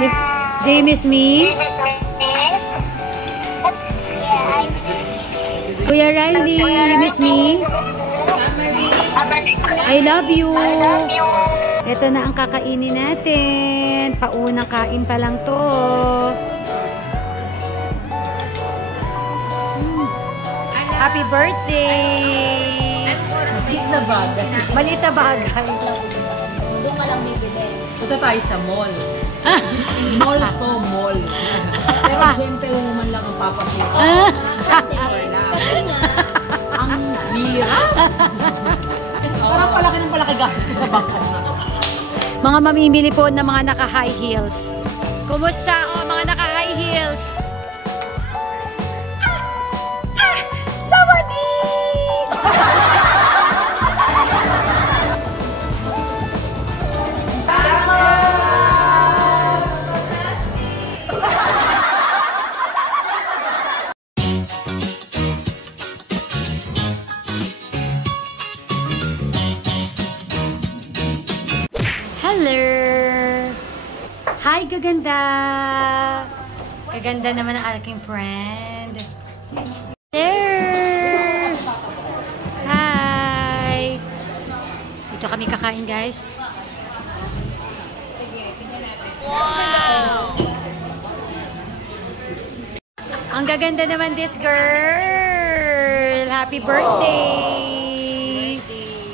Do you miss me? Kuya Riley, you miss me? I love you. Ito na ang kakainin natin. Paunang kain pa lang to. Happy birthday! Maliit na bagay. Maliit na bagay. Doon ka lang bibili. Punta tayo sa mall. Mall to mall. Pero gentlewoman lang ang papakita. Ang hirap. Parang palaki ng palaki gastos ko sa bangko na. Mga mamimili po ng mga naka-high heels. Kumusta mga naka-high heels? Sawadi! Hello! Hi, gaganda! Gaganda naman ang aking friend. There! Hi! Dito kami kakain, guys. Wow! Ang gaganda naman this girl! Happy birthday!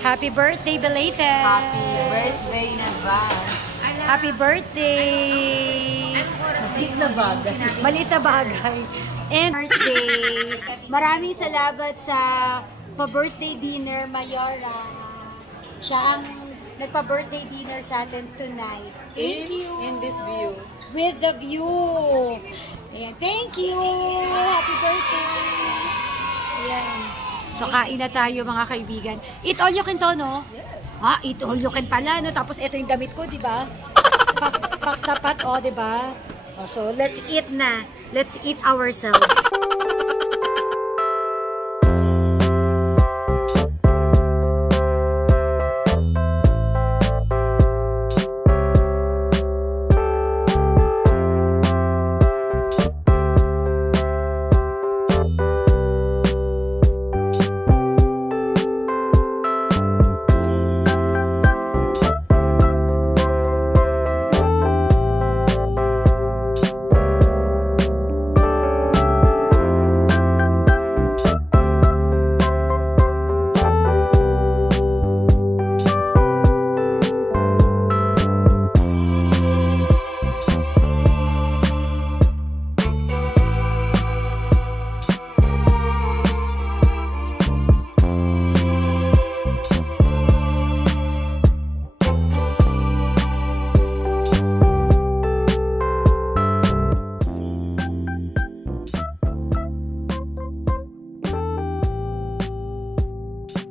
Happy birthday, belated! Happy birthday in advance. Happy birthday! Maliit na bagay. Maliit na bagay. And birthday! Maraming salamat sa pa-birthday dinner, Mayora. Siya ang nagpa-birthday dinner sa atin tonight. Thank you! In this view. With the view! Ayan, thank you! Happy birthday! Ayan. So, kain na tayo mga kaibigan. Eat all you can to, no? Yes. Eat all you can pala, no? Tapos ito yung damit ko, di ba? Paktapat, di ba? So, let's eat na. Let's eat ourselves.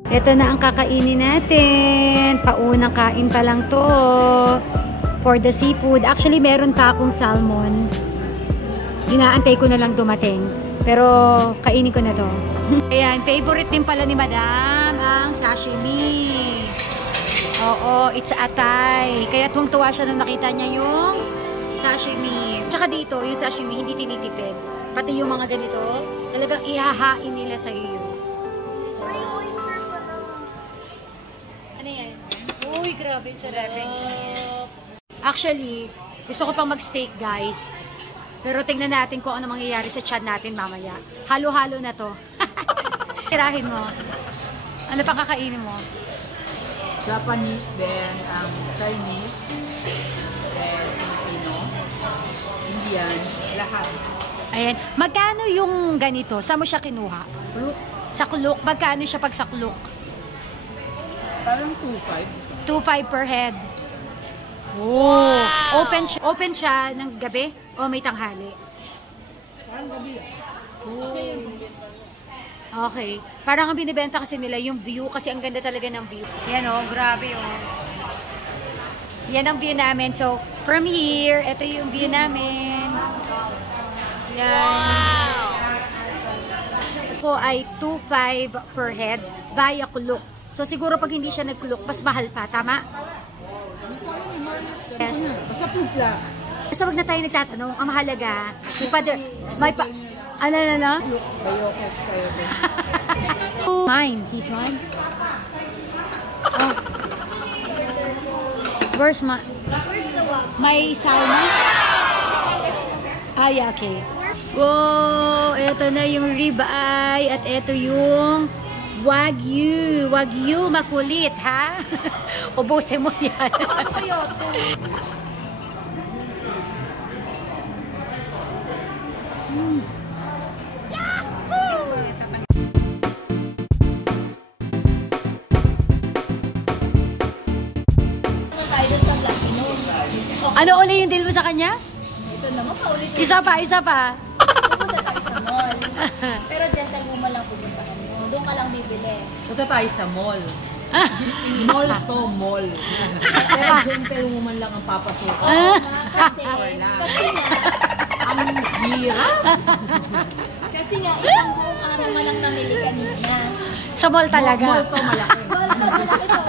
Ito na ang kakainin natin. Paunang kain pa lang to. For the seafood. Actually, meron pa akong salmon. Inaantay ko na lang dumating. Pero, kainin ko na to. Ayan, favorite din pala ni Madam ang sashimi. Oo, it's atay. Kaya tuwang-tuwa siya nung nakita niya yung sashimi. Tsaka dito, yung sashimi, hindi tinitipid. Pati yung mga ganito, talagang ihahain nila sa iyo. Uy, grabe, sarap. Actually, gusto ko pang mag-steak, guys. Pero tingnan natin kung ano mangyayari sa chat natin mamaya. Halo-halo na to. Tirahin mo. Ano pa kakainin mo? Japanese, then Chinese, then Filipino, Indian, lahat. Ayan. Magkano yung ganito? Saan mo siya kinuha? Kluk. Sa Kluk. Magkano siya pag sa Kluk? Parang 2.5. 2.5 per head. Oh. Wow. Open siya ng gabi o may tanghali? Parang gabi. Oh. Okay. Parang ang binibenta kasi nila yung view kasi ang ganda talaga ng view. Yan oh, grabe oh. Yan ang view namin. So, from here, ito yung view namin. Yan. Wow! Po ay 2.5 per head via Kluk. So, siguro pag hindi siya nag-Kluk, mas mahal pa. Tama? Yes. Basta 2+. Basta wag na tayo nagtatanong. Ang mahalaga, may pa... Alala? Bayokos kayo din. Mine. He's one. Oh. Where's my... My salmon? Ah, yeah, okay. Wow! Ito na yung ribeye at ito yung wagyu. Wagyu makulit, ha? Ubusin mo yan. Ano uli yung deal mo sa kanya? Ito naman, paulit. Isa pa. Pupunta tayo sa mall. Pero gentlewoman lang pupunta kami. Doon ka lang bibili. Punta tayo sa mall. Mall to mall. Pero gentlewoman lang ang papasok. Kasi Ang hirap. Kasi nga, isang buong araw man lang namili kanina. Sa mall talaga. Mall to malaki. Wala ka, malaki to.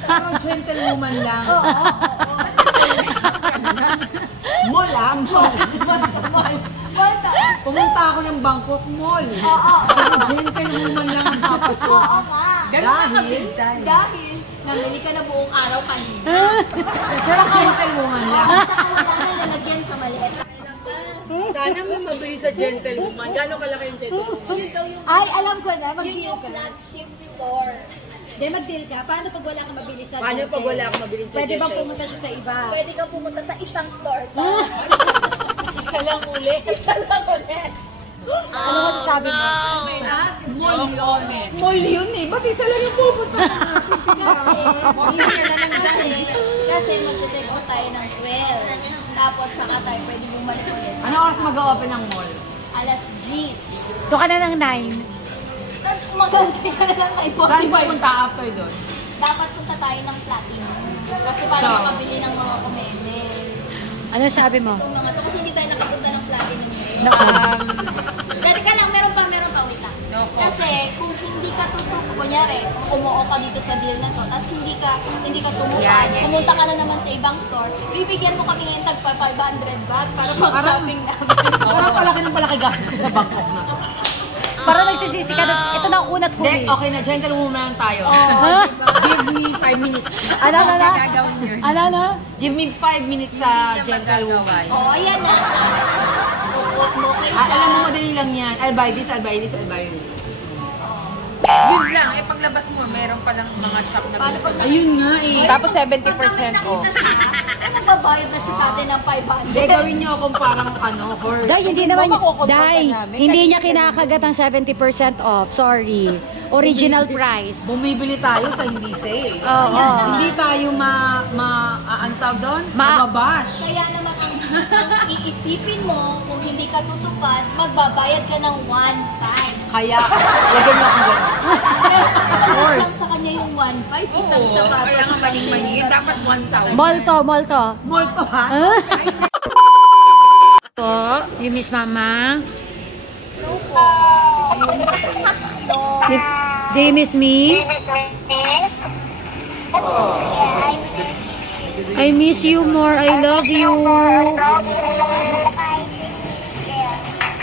Pero gentlewoman lang. Oo. Mall lang. Mall. Mall to. Pumunta ako ng Bangkok Mall. Oo. Pero gentlewoman lang ang papasok. Oo nga. Dahil Namili ka na buong araw kanina. pero gentlewoman lang. Tsaka wala na lalagyan sa maliit. Sana may mabili sa gentlewoman. Gano'ng kalaki yung gentlewoman? Yun daw yung, Ay, alam ko na. yun Mag-deal yung ka. flagship store. Hindi, mag-deal ka. Paano pag wala kang mabili sa Paano Gentle? pag wala akong mabili sa Pwede bang Gentle? pumunta siya sa iba? Pwede kang pumunta sa isang store pa. Isa lang uli. Isa lang ulit. Ano masasabi mo? Mall yun eh. Mall yun eh. Ba't isa lang yung pupunta? Kasi mag-check out tayo ng 12. Tapos saka tayo pwede bumalik ulit. Ano oras mag-open ang mall? Alas 10. Doon ka na ng 9. Tapos magantay ka na lang ay Saan 45. pupunta after doon? Dapat punta tayo ng Platinum. Kasi para So, makabili ng mga komede. Ano sabi mo? Itong mga to. Kasi hindi tayo nakapunta ng Platinum ngayon. Pwede ka lang, meron pa, wait lang. Kasi kung hindi ka tutupo, kunyari, umuo ka dito sa deal na to, tapos hindi ka tumupan, pumunta ka na naman sa ibang store, bibigyan mo kami ngayon tagpa 500 baht para pang-shopping namin. Parang palaki ng palaki gastos ko sa Bangkok na. Para nagsisisi ka. Ito na ang unat Hindi, huli. okay na. Gentlewoman lang tayo. Give me 5 minutes. Ano? Give me 5 minutes sa gentlewoman. Oo, ayan na. Huwag mo kayo siya. Alam mo, madali lang yan. I'll buy this, I'll buy this, I'll buy this. Yun lang, eh paglabas mo, meron palang mga shop na gusto. Ayun nga eh. Tapos 70% Nakita siya, nagbabayad na siya sa atin ng 500. Hindi, gawin niyo akong parang horse. Dahil hindi naman, dahil namin. hindi niya kinakagat ang 70% off. Sorry. Original price. Bumibili tayo sa hindi sale. Oo. Hindi tayo antaw doon? Ma- Mababash. Kaya naman ang iisipin mo, kung hindi ka tutupad, magbabayad ka ng 1.5. Kaya, lagyan niyo akong gano'n. Pero kasi talagang lang sa kanya yung 1.5, isang Oo, sapatos. kaya nga maling-mali. Dapat 1,000. Molto. Molto ha? Po, you miss mama? Do you miss me? I miss you more. I love you.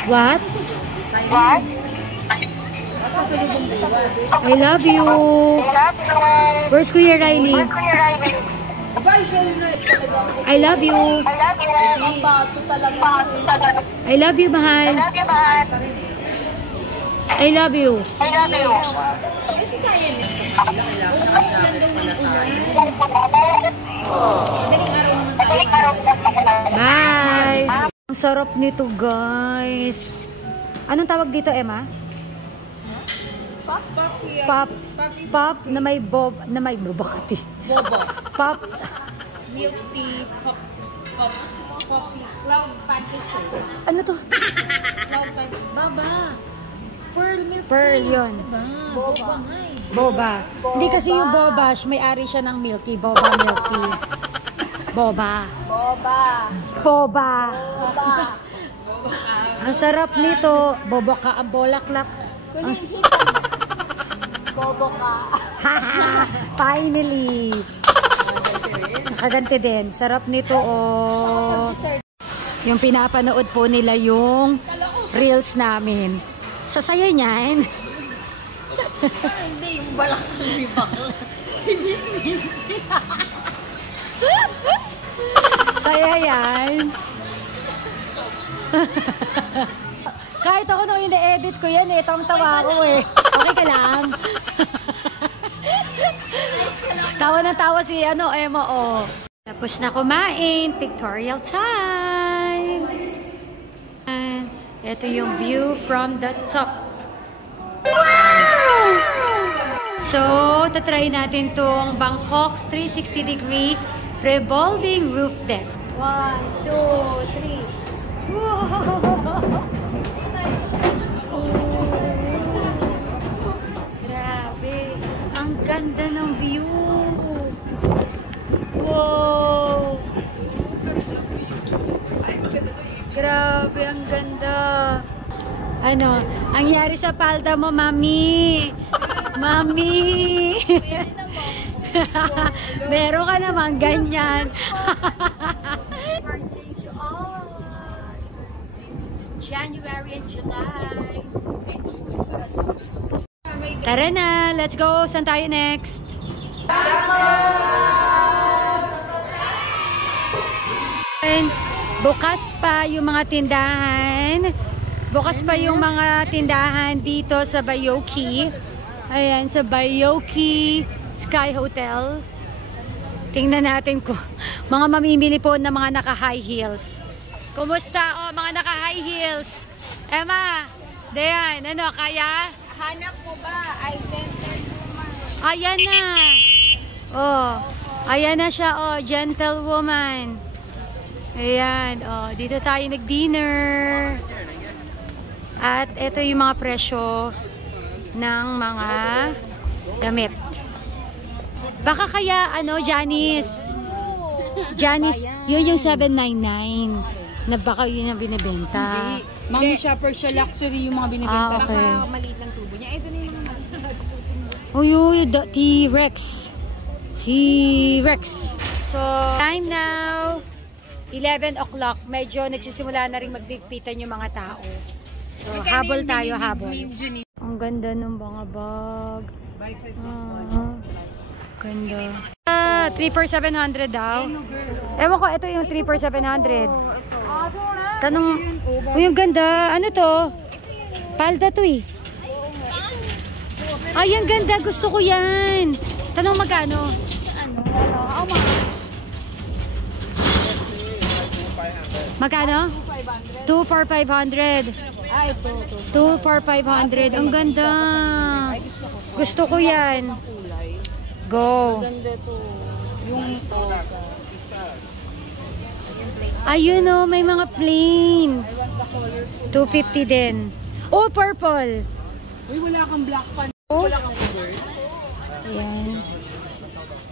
What? I love you. Where's Kuya Riley? I love you. I love you, mahal. I love you. Bye. Ang sarap nito, guys. Anong tawag dito, Emma? Pop na may bobakati. Pop. Milk tea, coffee, cloud pancake. Ano to? Cloud pancake. Baba. Pearl milk Pearl yun. Boba. Boba. Hindi kasi yung bobash, may-ari siya ng milky. Boba milky. Boba. Boba. Ang sarap nito. Boba ka ang bolaklak. Bobo ka. Finally. Nakaganti din. Sarap nito, oh. Yung pinapanood po nila yung reels namin. Sasaya niyan. Hindi, yung balakang ni bakla. Saya yan. Kahit ako nung ine-edit ko yan eh, tawang-tawa ako eh. Okay ka lang? Tawa na tawa si Emma oh. Tapos na kumain, pictorial time. And ito yung view from the top. Wow! So, tatry natin tong Bangkok's 360-degree revolving roof deck. 1, 2, 3. Wow! Grabe! Ang ganda ng view! Wow! Grabe, ang ganda! Ano, ang yari sa palda mo, Mami? Mami! Meron ka naman ganyan. January and July. Tara na, let's go. Saan tayo next? Bukas pa yung mga tindahan. Bukas pa yung mga tindahan dito sa Bayoki. Ayan, sa Bayoki Sky Hotel. Tingnan natin ko. Mga mamimili po ng mga naka-high heels. Kumusta? Mga naka-high heels. Emma, Dayan, ano, kaya? Hanap mo ba? Gentlewoman. Ayan na. Ayan na siya, gentlewoman. Ayan, dito tayo nag-dinner. At ito yung mga presyo ng mga damit. Baka kaya, Janice, yun yung 799 na baka yun yung binibenta. Mami shopper siya, luxury yung mga binibenta. Okay. Baka maliit lang tubo niya. Ito na yung mga T-Rex. T-Rex. So, time now, 11 o'clock. Medyo nagsisimula na rin magdigpitan yung mga tao. So, habol tayo, habol. Ang ganda ng mga bag. Ganda. 3 for 700 daw. Ewan ko, ito yung 3 for 700. Tanong, yung ganda. Ano to? Palda to eh. Ay, ang ganda. Gusto ko yan. Tanong magkano? Magkano? 2 for 500. 2 for 500. Ang ganda. Gusto ko yan. Go. Ganda to. Yung Ayun may mga plain. 250 din. Oh, purple. Uy, wala kang black pan. Oh. Wala kang over. Ayan.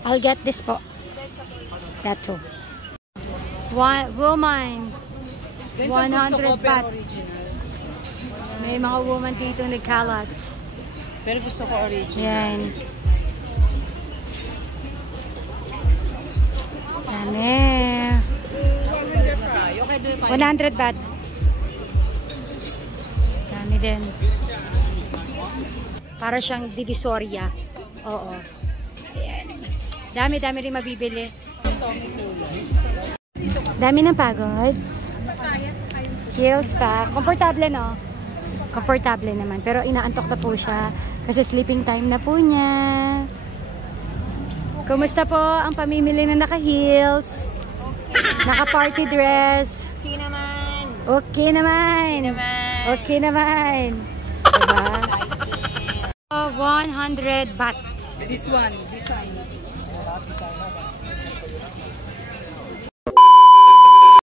I'll get this po. That too. Woman. 100 baht. May mga woman dito nagkalats. Pero gusto ko original. Yan. Dami. 100 baht. Dami din. Para siyang divisoria. Oo. Ayan. Dami rin mabibili. Dami ng pagod. Heels pa. Komportable, no? Komportable naman. Pero inaantok na po siya. Kasi sleeping time na po niya. Kumusta po ang pamimili na naka-heels? Naka-party dress? Okay naman. Okay naman. Okay naman. Diba? 100 baht. This one, design.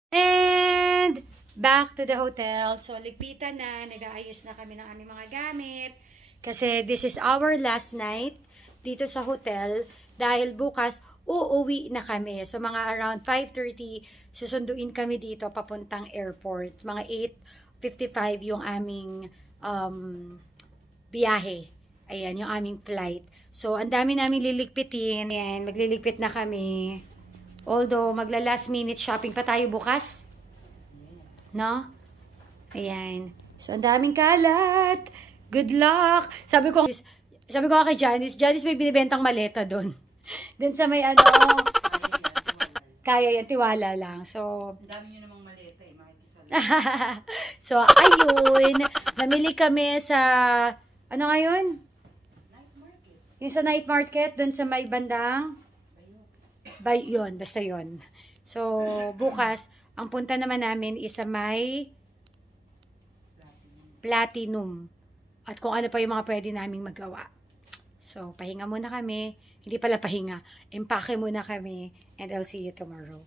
And back to the hotel. So, ligpitan na. Nag-aayos na kami ng aming mga gamit. Kasi this is our last night dito sa hotel. Dahil bukas, uuwi na kami. So, mga around 5:30, susunduin kami dito papuntang airport. Mga 8:55 yung aming biyahe. Ayan, yung aming flight. So, ang dami namin liligpitin. Ayan, magliligpit na kami Although, magla last minute shopping pa tayo bukas. No? Ayan. So, ang daming kalat. Good luck. Sabi ko kay Janice, may binibentang maleta doon. Doon sa may ano, kaya yan, tiwala lang. So, Ang dami nyo namang maleta eh, makikisala. so, ayun. Namili kami sa, ano ngayon? Night market. Yung sa night market, doon sa may bandang, yun, basta yun. So, bukas, ang punta naman namin is sa may Platinum. At kung ano pa yung mga pwede naming magawa. So, pahinga muna kami. Hindi pala pahinga. Empake muna kami. And I'll see you tomorrow.